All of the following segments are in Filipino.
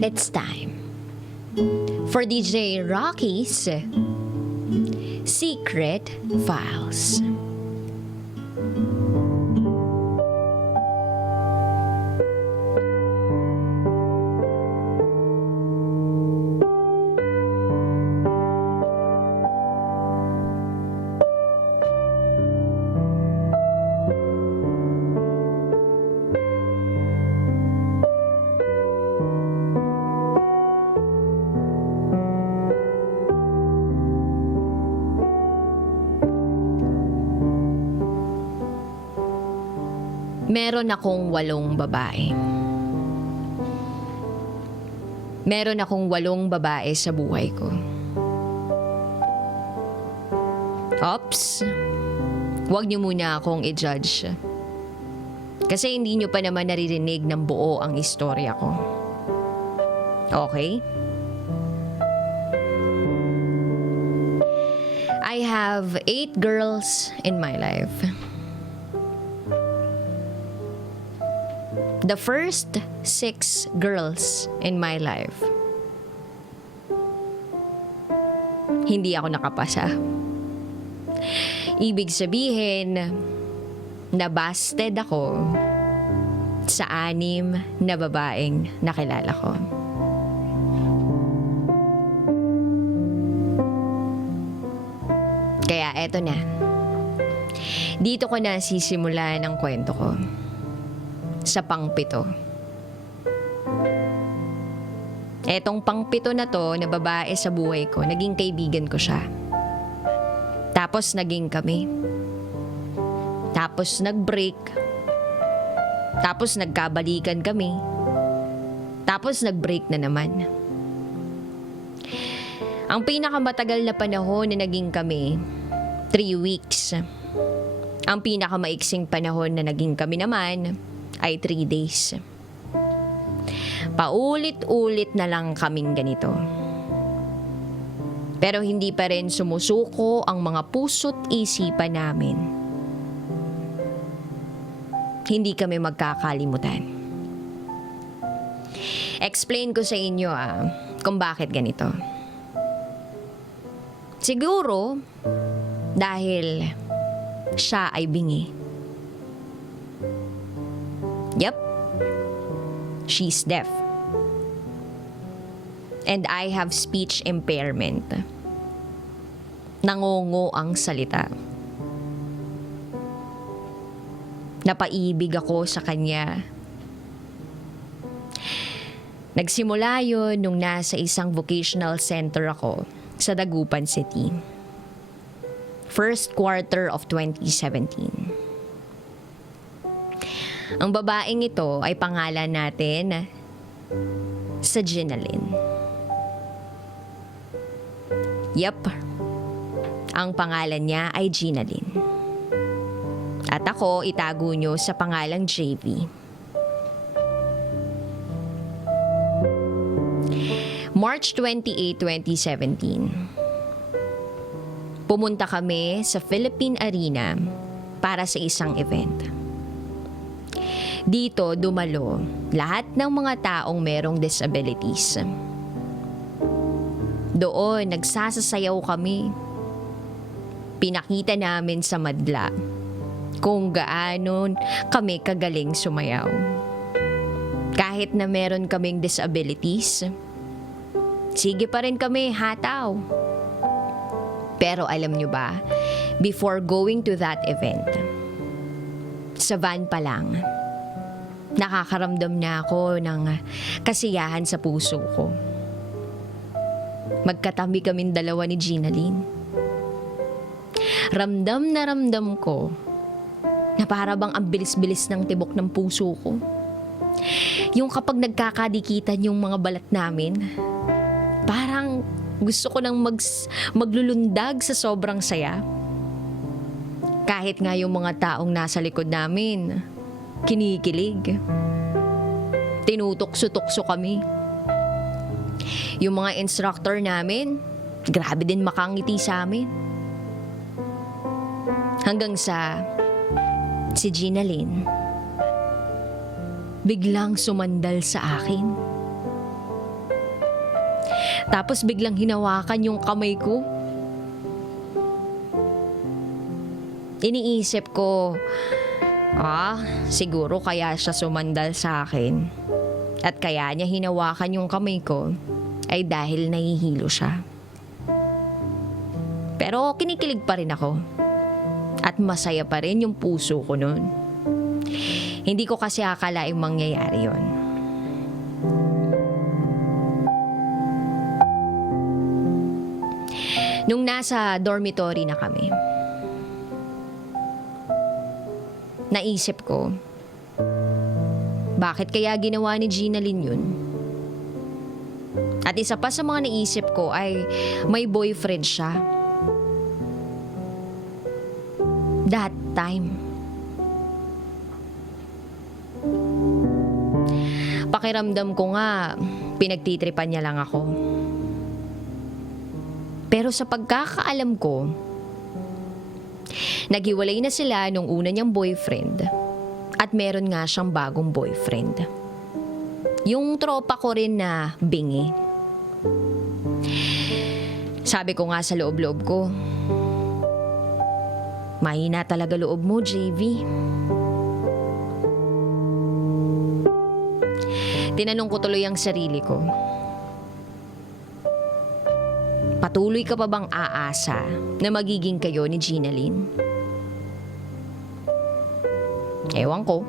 It's time for DJ Rocky's Secret Files. Meron akong 8 babae. Meron akong 8 babae sa buhay ko. Ops, huwag niyo muna akong i-judge. Kasi hindi niyo pa naman naririnig ng buo ang istorya ko. Okay? I have 8 girls in my life. The first 6 girls in my life, hindi ako nakapasa. Ibig sabihin, nabasted ako sa 6 na babaeng nakilala ko. Kaya eto na. Dito ko na sisimulan ang kwento ko. Sa pang-7. Etong pang-7 na to na babae sa buhay ko, naging kaibigan ko siya. Tapos naging kami. Tapos nag-break. Tapos nagkabalikan kami. Tapos nag-break na naman. Ang pinakamatagal na panahon na naging kami, 3 weeks. Ang pinakamaiksing panahon na naging kami naman ay 3 days. Paulit-ulit na lang kaming ganito. Pero hindi pa rin sumusuko ang mga puso't isipan namin. Hindi kami magkakalimutan. Explain ko sa inyo kung bakit ganito. Siguro dahil siya ay bingi. Yep, she's deaf. And I have speech impairment. Nangongo ang salita. Napaibig ako sa kanya. Nagsimula yun nung nasa isang vocational center ako sa Dagupan City. First quarter of 2017. Ang babaeng ito ay pangalan natin sa Ginalyn. Yep, ang pangalan niya ay Ginalyn. At ako, itago nyo sa pangalang JV. March 28, 2017. Pumunta kami sa Philippine Arena para sa isang event. Dito dumalo lahat ng mga taong merong disabilities. Doon nagsasasayaw kami. Pinakita namin sa madla kung gaano kami kagaling sumayaw. Kahit na meron kaming disabilities, sige pa rin kami hataw. Pero alam nyo ba, before going to that event, sa van pa lang, nakakaramdam na ako ng kasiyahan sa puso ko. Magkatabi kaming dalawa ni Ginalyn. Ramdam na ramdam ko na para bang ang bilis-bilis ng tibok ng puso ko. Yung kapag nagkakadikitan yung mga balat namin, parang gusto ko nang maglulundag sa sobrang saya. Kahit nga yung mga taong nasa likod namin, kinikilig. Tinutukso-tukso kami. Yung mga instructor namin, grabe din makangiti sa amin. Hanggang sa si Ginalyn biglang sumandal sa akin. Tapos biglang hinawakan yung kamay ko. Iniisip ko, siguro kaya siya sumandal sa akin. At kaya niya hinawakan yung kamay ko ay dahil nahihilo siya. Pero kinikilig pa rin ako. At masaya pa rin yung puso ko noon. Hindi ko kasi akalaing mangyayari yon. Nung nasa dormitory na kami, naisip ko, bakit kaya ginawa ni Ginalyn yun? At isa pa sa mga naisip ko ay may boyfriend siya. That time. Pakiramdam ko nga, pinagtitripan niya lang ako. Pero sa pagkakaalam ko, naghiwalay na sila nung una niyang boyfriend at meron nga siyang bagong boyfriend. Yung tropa ko rin na bingi. Sabi ko nga sa loob-loob ko, mahina talaga loob mo, JV. Tinanong ko tuloy ang sarili ko, patuloy ka pa bang aasa na magiging kayo ni Ginalyn? Ewan ko.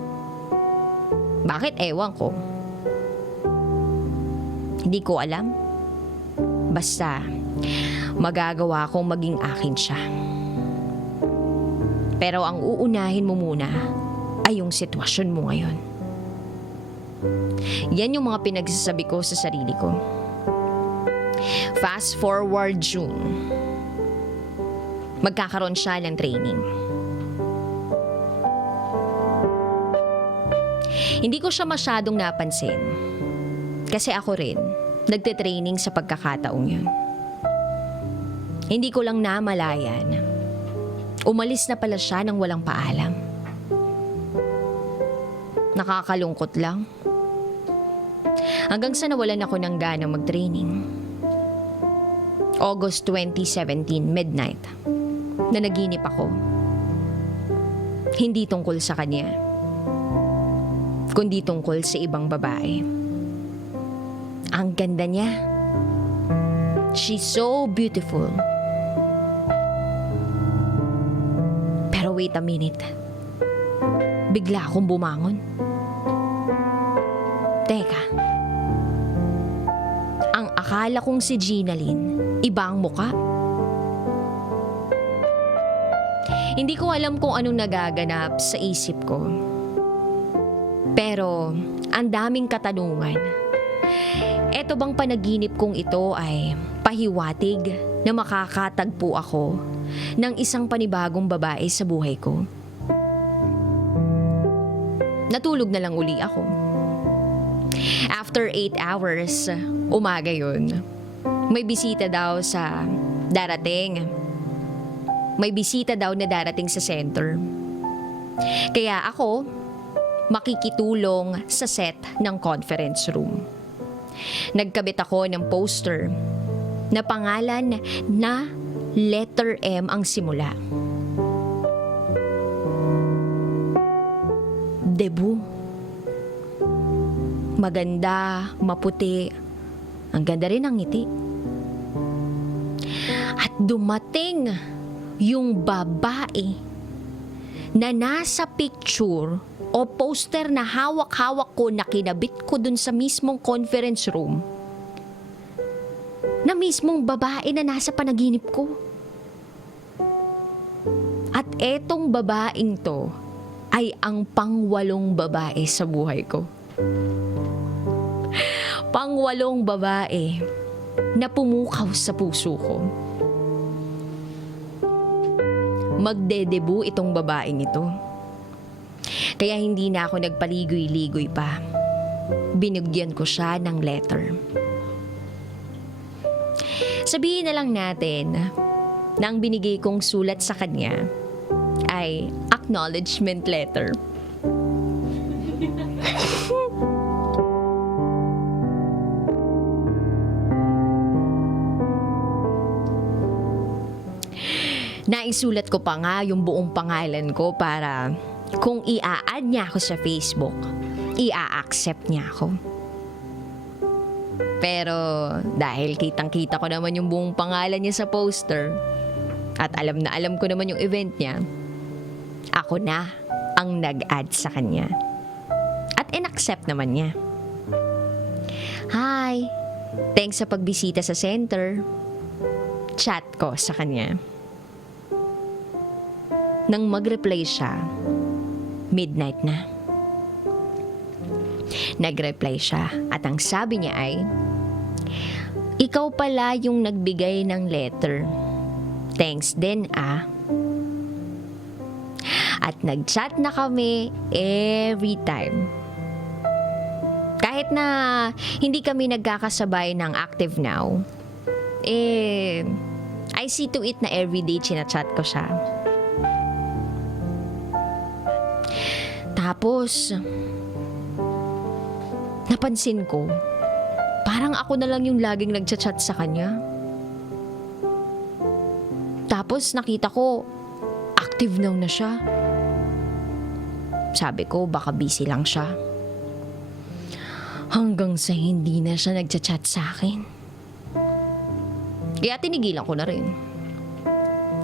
Bakit ewan ko? Hindi ko alam. Basta, magagawa kong maging akin siya. Pero ang uunahin mo muna ay yung sitwasyon mo ngayon. Yan yung mga pinagsasabi ko sa sarili ko. Fast forward June, magkakaroon siya ng training. Hindi ko siya masyadong napansin kasi ako rin nagte-training sa pagkakataong yun. Hindi ko lang namalayan, umalis na pala siya nang walang paalam. Nakakalungkot lang. Hanggang sa nawalan ako ng gana mag-training. August 2017, midnight, na naginip ako. Hindi tungkol sa kanya, kundi tungkol sa ibang babae. Ang ganda niya. She's so beautiful. Pero wait a minute. Bigla akong bumangon. Teka. Ang akala kong si Ginalyn, iba ang muka. Hindi ko alam kung anong nagaganap sa isip ko. Pero, ang daming katanungan. Eto bang panaginip kong ito ay pahiwatig na makakatagpo ako ng isang panibagong babae sa buhay ko? Natulog na lang uli ako. After 8 hours, umaga yun. May bisita daw sa darating. May bisita daw na darating sa center. Kaya ako, makikitulong sa set ng conference room. Nagkabit ako ng poster na pangalan na letter M ang simula. Debut. Maganda, maputi. Ang ganda rin ang ngiti. At dumating yung babae na nasa picture o poster na hawak-hawak ko na kinabit ko dun sa mismong conference room. Na mismong babae na nasa panaginip ko. At etong babaeng to ay ang pang-8 babae sa buhay ko. Pang-8 babae na pumukaw sa puso ko. Magdedebut itong babaeng ito. Kaya hindi na ako nagpaligoy-ligoy pa. Binigyan ko siya ng letter. Sabihin na lang natin na ang binigay kong sulat sa kanya ay acknowledgement letter. Naisulat ko pa nga yung buong pangalan ko para kung i-add niya ako sa Facebook, i-accept niya ako. Pero dahil kitang-kita ko naman yung buong pangalan niya sa poster at alam na alam ko naman yung event niya, ako na ang nag-add sa kanya. At in-accept naman niya. Hi, thanks sa pagbisita sa center. Chat ko sa kanya. Nang mag-reply siya, midnight na. Nag-reply siya at ang sabi niya ay, ikaw pala yung nagbigay ng letter. Thanks din ah. At nag-chat na kami every time. Kahit na hindi kami nagkakasabay ng active now, I see to it na everyday chinachat ko siya. Tapos, napansin ko, parang ako na lang yung laging nagchat-chat sa kanya. Tapos nakita ko, active now na siya. Sabi ko, baka busy lang siya. Hanggang sa hindi na siya nagchat-chat sa akin. Kaya tinigilan ko na rin.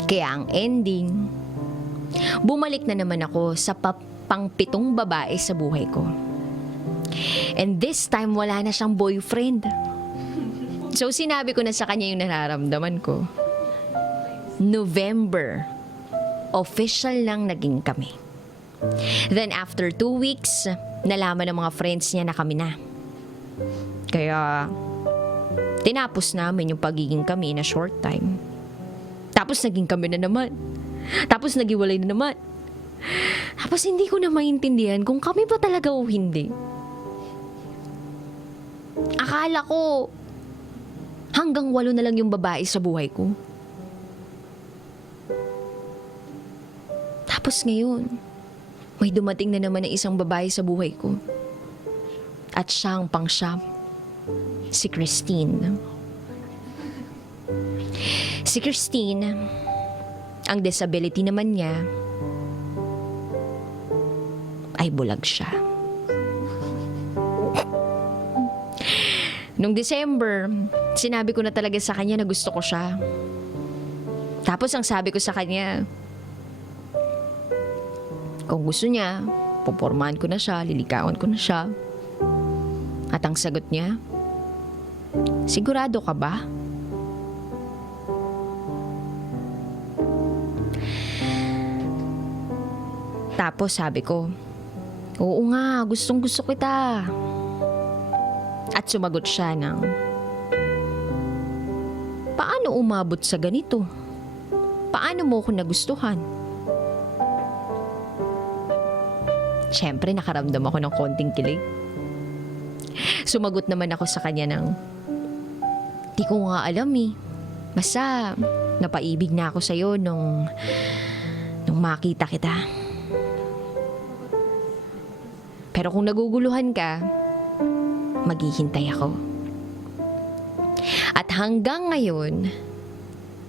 Kaya ang ending, bumalik na naman ako sa pang-pitong babae sa buhay ko. And this time, wala na siyang boyfriend. So, sinabi ko na sa kanya yung nararamdaman ko. November, official lang naging kami. Then, after 2 weeks, nalaman ng mga friends niya na kami na. Kaya, tinapos namin yung pagiging kami na short time. Tapos, naging kami na naman. Tapos, nagiwalay na naman. Tapos, hindi ko na maintindihan kung kami ba talaga o hindi. Akala ko, hanggang 8 na lang yung babae sa buhay ko. Tapos ngayon, may dumating na naman na isang babae sa buhay ko. At siya ang pang-siyam, si Christine. Si Christine, ang disability naman niya, ay bulag siya. Nung December, sinabi ko na talaga sa kanya na gusto ko siya. Tapos ang sabi ko sa kanya, kung gusto niya, pupormahan ko na siya, lilikawan ko na siya. At ang sagot niya, sigurado ka ba? Tapos sabi ko, oo nga, gustong gusto kita. At sumagot siya ng, paano umabot sa ganito? Paano mo ko nagustuhan? Siyempre, nakaramdam ako ng konting kilig. Sumagot naman ako sa kanya ng, di ko nga alam eh. Basta, napaibig na ako sa'yo nung makita kita. Pero kung naguguluhan ka, maghihintay ako. At hanggang ngayon,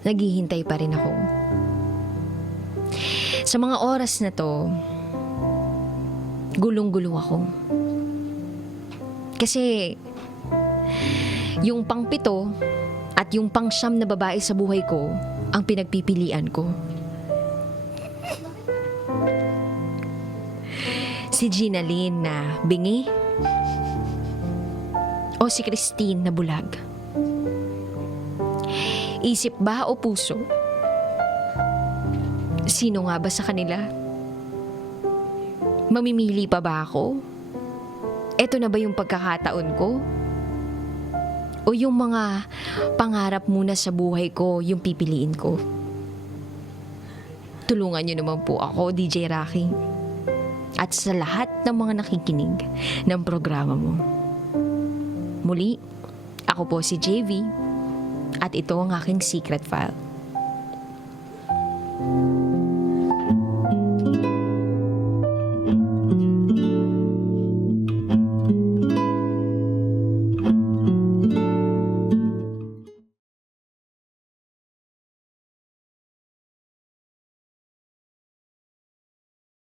naghihintay pa rin ako. Sa mga oras na to, gulong-gulo ako. Kasi, yung pang-7 at yung pang-9 na babae sa buhay ko, ang pinagpipilian ko. Si Ginaline na bingi, o si Christine na bulag? Isip ba o puso? Sino nga ba sa kanila? Mamimili pa ba ako? Eto na ba yung pagkakataon ko? O yung mga pangarap muna sa buhay ko yung pipiliin ko? Tulungan niyo naman po ako, DJ Rocky. At sa lahat ng mga nakikinig ng programa mo. Muli, ako po si JV at ito ang aking secret file.